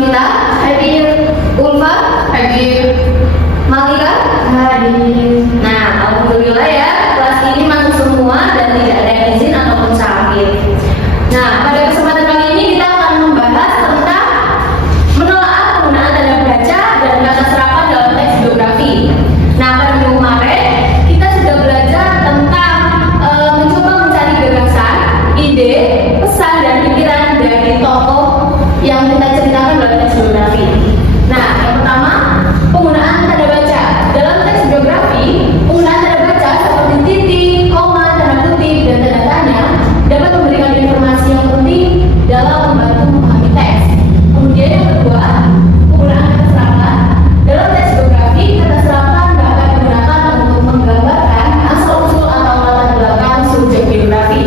Vita, Hadir. Ulfa, Hadir. Malika. Hadir. Nah, alhamdulillah ya, kelas ini masuk semua dan tidak ada yang izin ataupun sakit. Nah, pada kesempatan kali ini kita akan membahas tentang menelaah penggunaan tanda baca dan kata serapan dalam teks biografi. Nah, pada minggu kemarin kita sudah belajar tentang mencoba mencari gagasan, ide, pesan dan pikiran dari tokoh yang kita ceritakan dalam teks biografi. Nah, yang pertama, penggunaan tanda baca. Dalam teks biografi, penggunaan tanda baca seperti titik, koma, tanda kutip, dan tanda tanya dapat memberikan informasi yang penting dalam membantu memahami teks. Kemudian yang kedua, penggunaan kata serapan. Dalam teks biografi, kata serapan dapat digunakan untuk menggambarkan asal-usul atau latar belakang subjek biografi.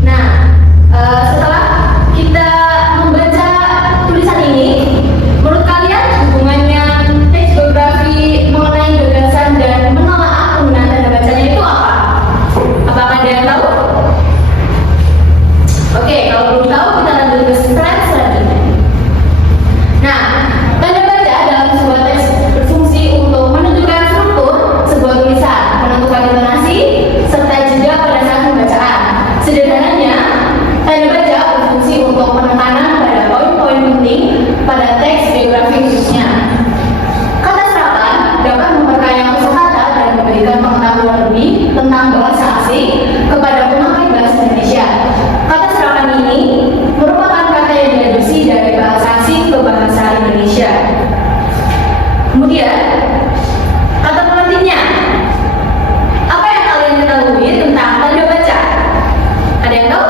Nah, setelah kita membaca tulisan ini, menurut kalian hubungannya teks biografi mengenai gagasan dan menelaah penggunaan tanda bacanya itu apa? Apakah ada yang tahu? Oke, kalau belum tahu kita lanjut ke slide selanjutnya. Nah, tanda baca dalam sebuah teks berfungsi untuk menentukan struktur sebuah tulisan, menentukan intonasi, serta jeda pada saat pembacaan. Sederhananya, tanda baca berfungsi untuk penekanan pada poin-poin penting pada teks biografi khususnya. Kata serapan dapat memperkaya kosakata dan memberikan pengetahuan lebih tentang bahasa asing kepada pemakai bahasa Indonesia. Kata serapan ini merupakan kata yang diadopsi dari bahasa asing ke bahasa Indonesia. Kemudian, kata pengantinnya. Apa yang kalian ketahui tentang tanda baca? Ada yang tahu?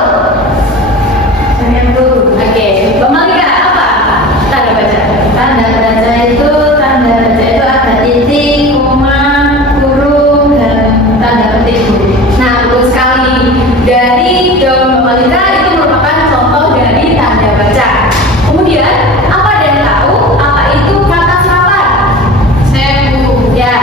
Ada yang tahu? Oke, Mbak Malika, apa tanda baca? Tanda baca itu ada titik, koma, huruf, dan tanda petik. Nah, betul sekali. Dari jawaban Mbak Malika itu merupakan contoh dari tanda baca. Kemudian, apa ada yang tahu apa itu kata serapan? Saya Bu. Ya,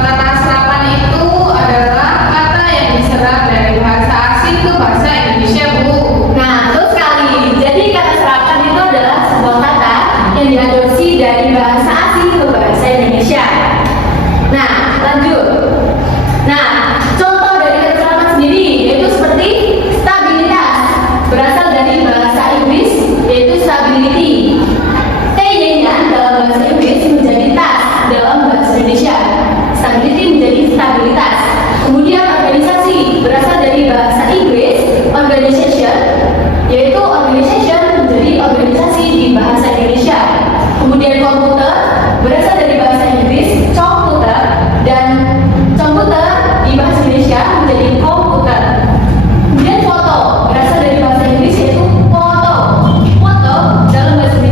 Kata serapan itu adalah kata yang diserap dari bahasa asing ke bahasa Indonesia, Bu. nah betul sekali. Jadi kata serapan itu adalah sebuah kata yang diadopsi dari bahasa asing ke bahasa Indonesia. Nah, lanjut. Nah, contoh dari kata serapan sendiri yaitu seperti stabilitas, berasal dari bahasa Inggris yaitu stability. T-nya dalam bahasa Inggris menjadi tas dalam bahasa Indonesia. Stability menjadi stabilitas. Kemudian organisasi berasal dari bahasa Inggris organization, yaitu organization menjadi organisasi di bahasa Indonesia. Kemudian komputer berasal dari bahasa Inggris computer dan computer di bahasa Indonesia menjadi komputer. Kemudian foto berasal dari bahasa Inggris yaitu foto. Foto dalam bahasa Indonesia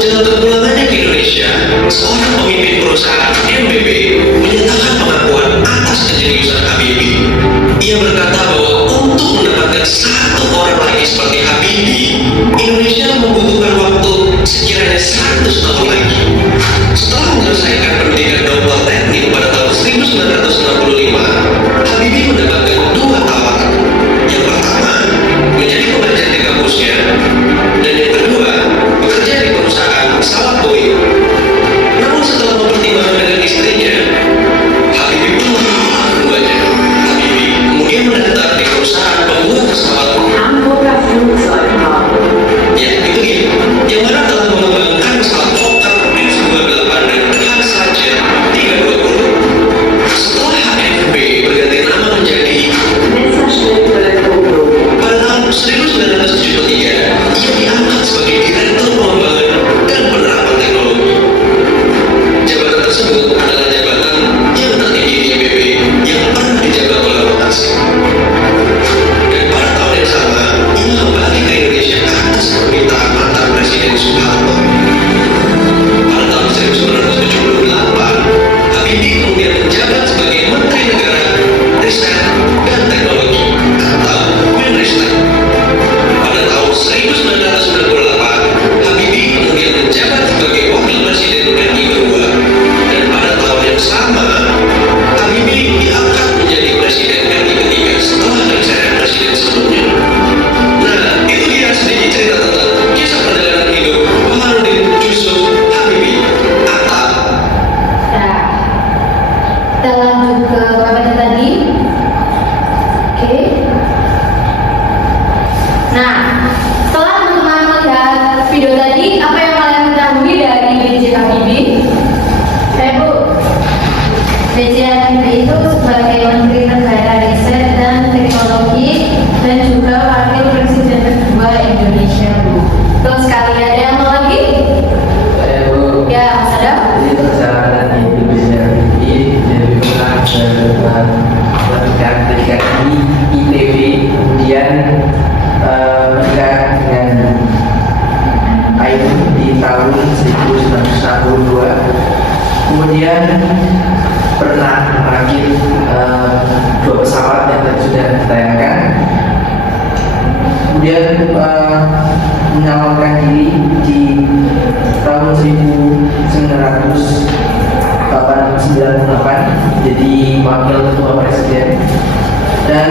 menjelang kepulangannya ke Indonesia, seorang pemimpin perusahaan MBB menyatakan pengakuan atas kejeniusan Habibie. Ia berkata bahwa untuk mendapatkan satu orang lagi seperti Habibie, Indonesia membutuhkan waktu sekiranya 100 tahun lagi. Setelah menyelesaikan pendidikan double teknik pada tahun 1965, Habibie mendapatkan 2 tawaran. Yang pertama, menjadi pengajar di kampusnya, dan yang kedua, bekerja di perusahaan pesawat Boeing. Namun setelah mempertimbangkan dengan istrinya, Habibie pun menolak keduanya. Habibie kemudian mendaftar di perusahaan pembuat pesawat. Ya, itu dia. Yang mana telah mengembangkan pesawat Fokker F-28 dan H-Saja 320. Setelah HFB berganti nama menjadi pada tahun 1973, ia diangkat sebagai Direktur Pengembangan dan Penerapan Teknologi. Jabatan tersebut adalah jabatan yang tertinggi di IBB yang pernah dijabat oleh rotasi. Dan pada tahun yang sama, ia kembali ke Indonesia atas permintaan mantan Presiden Soeharto. Pada tahun 1978, Habibie kemudian menjabat sebagai Menteri Negara Riset dan Teknologi atau Menristek. Pada tahun 1998, Habibie kemudian menjabat sebagai Wakil Presiden RI kedua, dan pada tahun yang sama, Habibie diangkat menjadi Presiden RI ketiga setelah pencarian presiden sebelumnya. Nah, itu dia sedikit cerita tentang kisah perjalanan hidup Baharudin Yusuf Habibie Atta. Nah, kita lanjut ke PPT tadi. Oke. Nah, setelah teman-teman melihat video tadi, apa yang kalian ketahui dari B.J. Habibie? Bu, B.J. Habibie itu sebagai Menteri Negara Riset dan Teknologi dan juga Wakil Presiden kedua Indonesia, Bu. Terus sekali ada yang mau lagi? Ya, Mas Adam. Jadi perjalanan Indonesia ini dari rumah ke melakukan pendidikan di ITB, kemudian menikah dengan Ayu di tahun 1962, kemudian pernah merakit 2 pesawat yang tadi sudah ditayangkan, kemudian menyalurkan diri di tahun 1998 jadi wakil ketua presiden, dan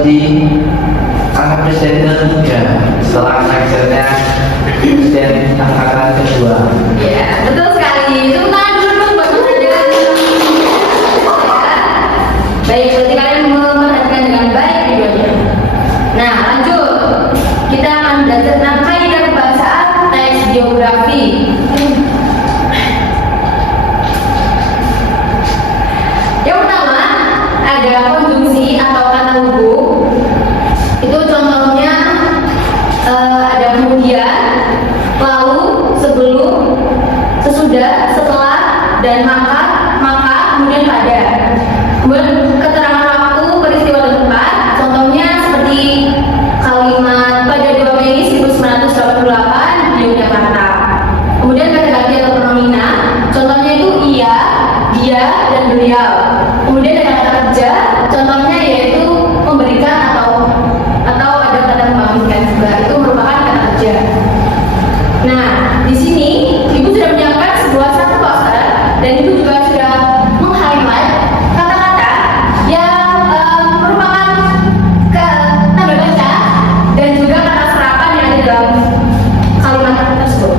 diangkat presiden ketiga setelah lengsernya presiden angkatan kedua. Ya, betul sekali. Tepuk tangan dulu dong buat Mas Adam. Baik, berarti kalian memperhatikan dengan baik videonya. Nah, lanjut. Kita akan belajar tentang kaidah kebahasaan teks geografi. Yang pertama ada konjungsi atau kata hubung. Itu contohnya ada kemudian, lalu, sebelum, sesudah, setelah, dan maka, kemudian pada. Kemudian keterangan waktu, peristiwa dan tempat. Contohnya seperti kalimat pada 2 Mei 1988 di Yogyakarta. Kemudian kata ganti atau pronomina. Contohnya itu ia, dia, dan beliau. Kemudian ada kata kerja. Contohnya yaitu memberikan atau ada kata membangkitkan juga. Itu merupakan kata kerja. Nah, di sini Ibu sudah menyiapkan sebuah satu poster dan itu juga sudah meng-highlight kata-kata yang merupakan tanda baca dan juga kata serapan yang ada dalam kalimat tersebut.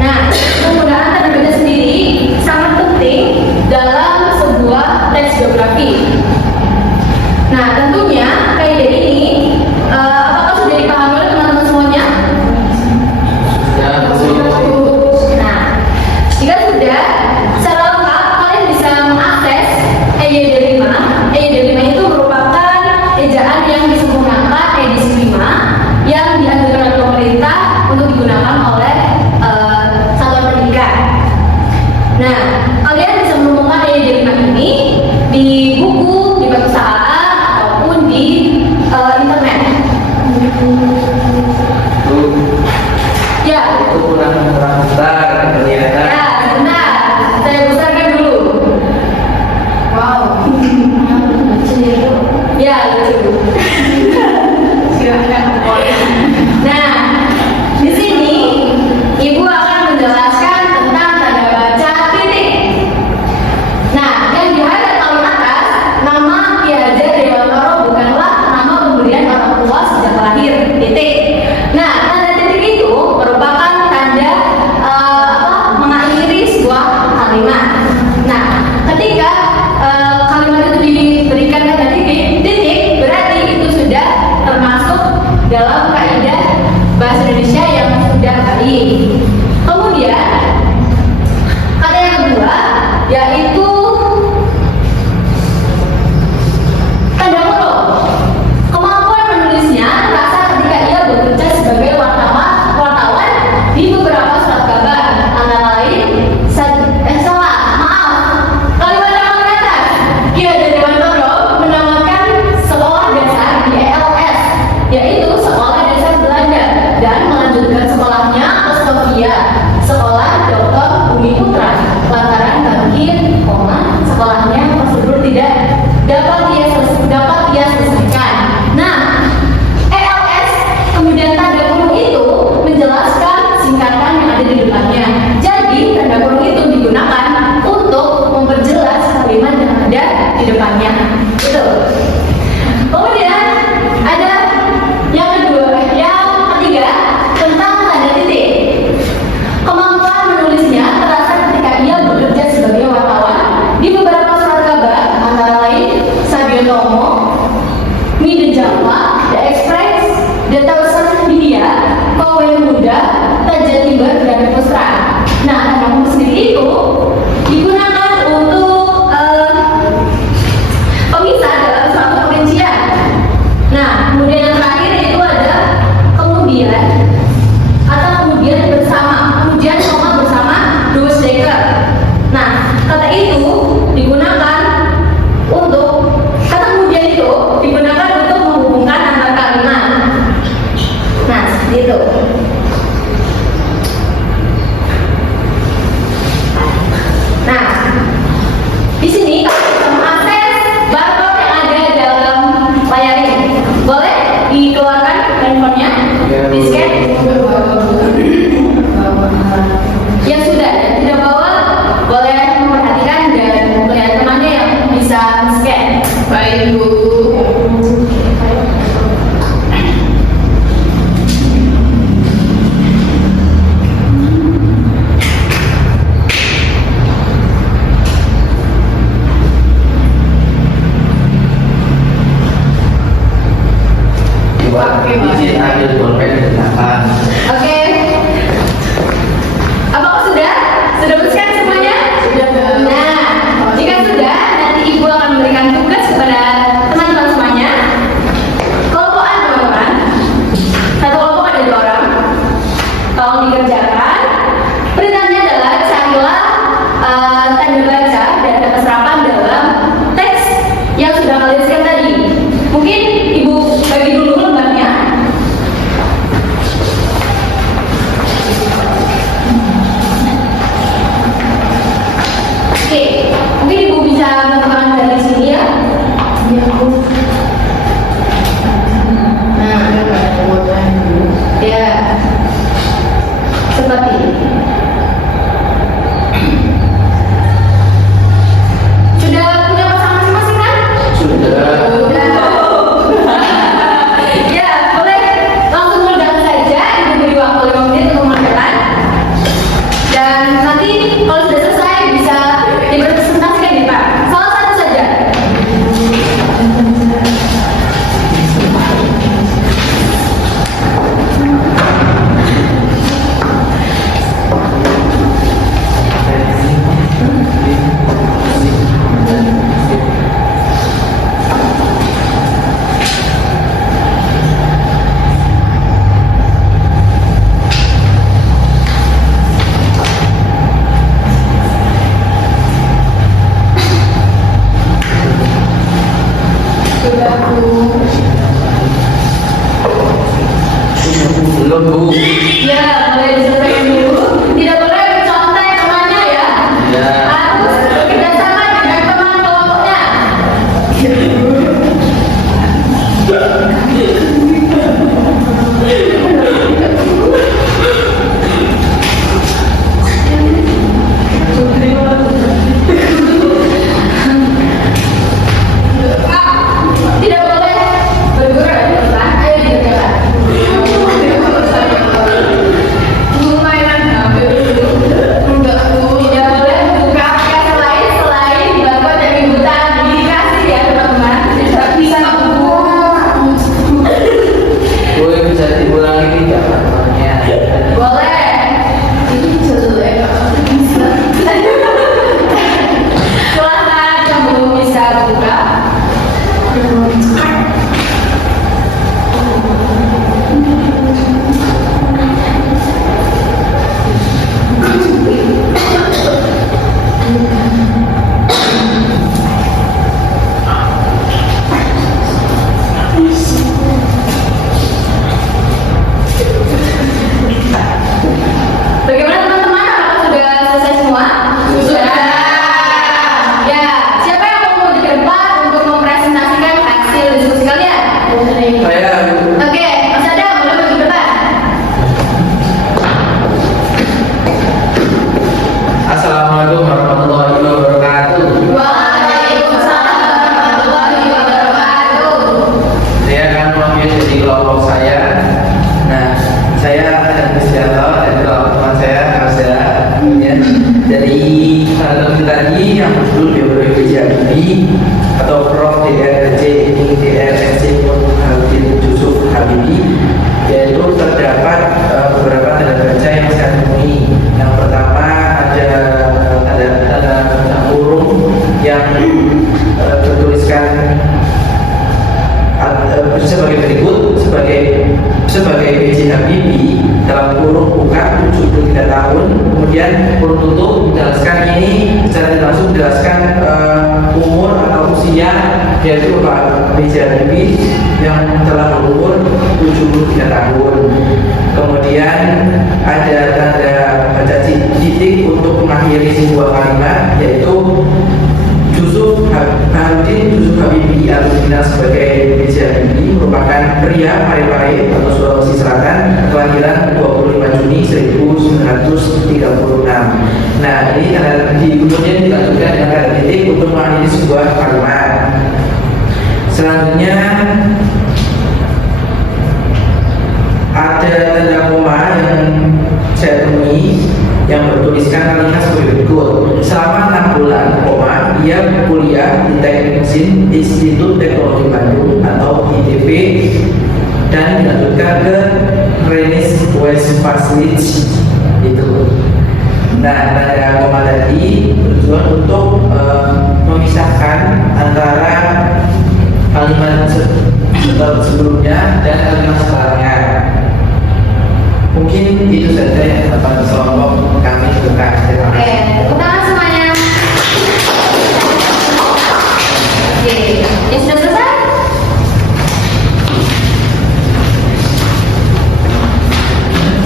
Nah, penggunaan tanda baca sendiri sangat penting dalam sebuah teks geografi. Nah, tentunya kaidah ini apakah sudah dipahami oleh teman-teman semuanya? Nah, jika sudah, secara lengkap kalian bisa mengakses EYD 5. EYD 5 itu merupakan ejaan yang disempurnakan edisi 5 yang dianjurkan oleh pemerintah untuk digunakan oleh satuan pendidikan. Nah, kalian bisa menemukan EYD 5 ini di buku, di perpustakaan, ataupun di lagi. Kemudian kata yang kedua yaitu tanda kurung. Kemampuan menulisnya terasa ketika ia bekerja sebagai wartawan di beberapa surat kabar, antara lain kalimat yang teratas. Kia dan Dewantoro menamakan sekolah dasar di ELS, yaitu sekolah dasar Belanda, dan melanjutkan sekolahnya ke Sofia, sekolah Dr. Bumi Putra, lantaran bangkit, sekolahnya prosedur tidak dapat ia selesaikan. Nah, ELS kemudian tanda kurung itu menjelaskan singkatan yang ada di depannya. Jadi tanda kurung itu digunakan untuk memperjelas kalimat yang ada di depannya. Itu. Kemudian ada yang ketiga tentang tanda titik. Kemampuan menulisnya terasa ketika ia bekerja sebagai wartawan di beberapa surat kabar, antara lain Sabio Tomo, Mide Java, The Express, The Thousand Media, Kawan Muda, Taja Timber, dan Pusra. Nah, tanda kurung sendiri itu digunakan untuk pemisah dalam suatu perincian. Nah, kemudian yang terakhir itu ada kemudian atau kemudian bersama, kemudian bersama Doosdeker. Nah, kata itu digunakan untuk kata kemudian itu digunakan untuk menghubungkan antar kalimat. Nah, seperti itu. Nah, di sini kamu bisa mengakses barcode yang ada dalam layar ini. Boleh dikeluarkan handphonenya, di-scan. Yang sudah tidak bawa, boleh memperhatikan dan melihat temannya yang bisa scan. Baik, Bu. Coba izin ambil pulpen di belakang. Oke. Apakah sudah? Sudah men-scan semuanya? Sudah. Nah, jika sudah, nanti Ibu akan memberikan tugas kepada teman-teman semuanya. Kelompokan teman-teman. Satu kelompok ada 2 orang. Tolong dikerjakan. Perintahnya adalah carilah tanda baca dan tanda serapan dalam teks yang sudah kalian scan tadi. Mungkin Ibu bagi dulu lembarnya. Oke, mungkin Ibu bisa menentukan dari sini ya. Iya, Bu. Nah, ya, seperti ini. Sudah punya pasangan masing-masing kan? Sudah. Ya, boleh langsung mengerjakan saja. Ibu beri waktu 5 menit untuk mengerjakan. Dan nanti kalau sudah selesai bisa dipresentasikan di Pak. Salah satu saja. Sudah, Bu. Belum, Bu. Ya, boleh diselesaikan dulu. Tidak boleh mencontek temannya ya. Ya. Harus bekerjasama dengan teman kelompoknya. Tidak boleh bergerak, ayo dikerjakan. atau Prof. DRJ DRSC Muhammadin Yusuf Habibi, yaitu terdapat beberapa tanda baca yang saya temui. Yang pertama ada tanda kurung yang bertuliskan sebagai berikut: sebagai B.J. Habibie dalam kurung buka 73 tahun, kemudian kurung tutup menjelaskan ini secara tidak langsung menjelaskan umur atau usia, yaitu Pak B.J. Habibie yang telah berumur 73 tahun. Kemudian ada tanda baca titik untuk mengakhiri sebuah kalimat, yaitu Yusuf Habibi atau dikenal sebagai B.J. Habibie merupakan pria Parepare atau Sulawesi Selatan, kelahiran 25 Juni 1936. Nah, ini kemudian dilanjutkan dengan tanda titik untuk mengakhiri sebuah kalimat. Selanjutnya ada tanda koma yang saya temui yang bertuliskan kalimat sebagai berikut: selama 6 bulan, ia kuliah di Teknik Mesin Institut Teknologi Bandung atau ITB, dan dilanjutkan ke Rhein Westfalia itu. Nah, tanda koma tadi bertujuan untuk memisahkan antara kalimat sebelumnya dan kalimat setelahnya. Mungkin itu saja yang dapat kelompok kami lakukan. Oke, tepuk tangan semuanya. Oke, ya sudah selesai?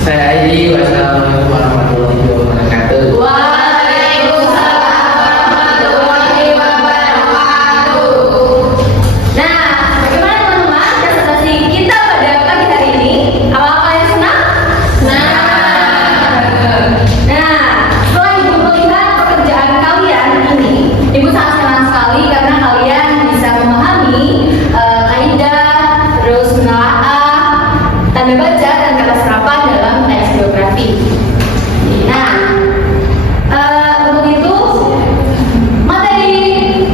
Saya Aidi, wassalamualaikum warahmatullahi wabarakatuh. Waalaikumsalam warahmatullahi wabarakatuh. Nah, bagaimana teman-teman presentasi kita pada pagi hari ini? Apakah kalian senang? Nah, setelah Ibu melihat pekerjaan kalian ini, Ibu sangat senang sekali karena kalian bisa memahami kaidah, terus menelaah, tanda baca dan kata serapan dalam teks biografi. Nah, untuk itu materi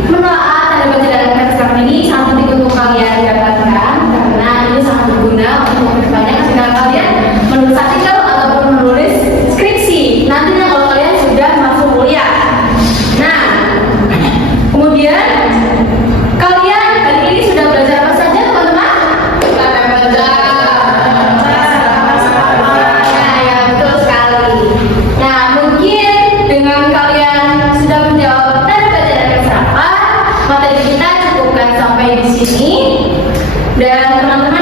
menelaah tanda baca dan kata serapan ini sangat penting untuk kalian dapatkan karena ini sangat berguna untuk kedepannya ketika kalian menulis artikel ataupun menulis skripsi nantinya kalau kalian sudah masuk kuliah. Nah, kemudian kalian hari ini sudah belajar apa saja teman-teman? Tanda baca. Nah, ya betul sekali. Nah, mungkin dengan kalian sudah menjawab tanda baca dan kata serapan, materi kita cukupkan sampai di sini. Dan teman-teman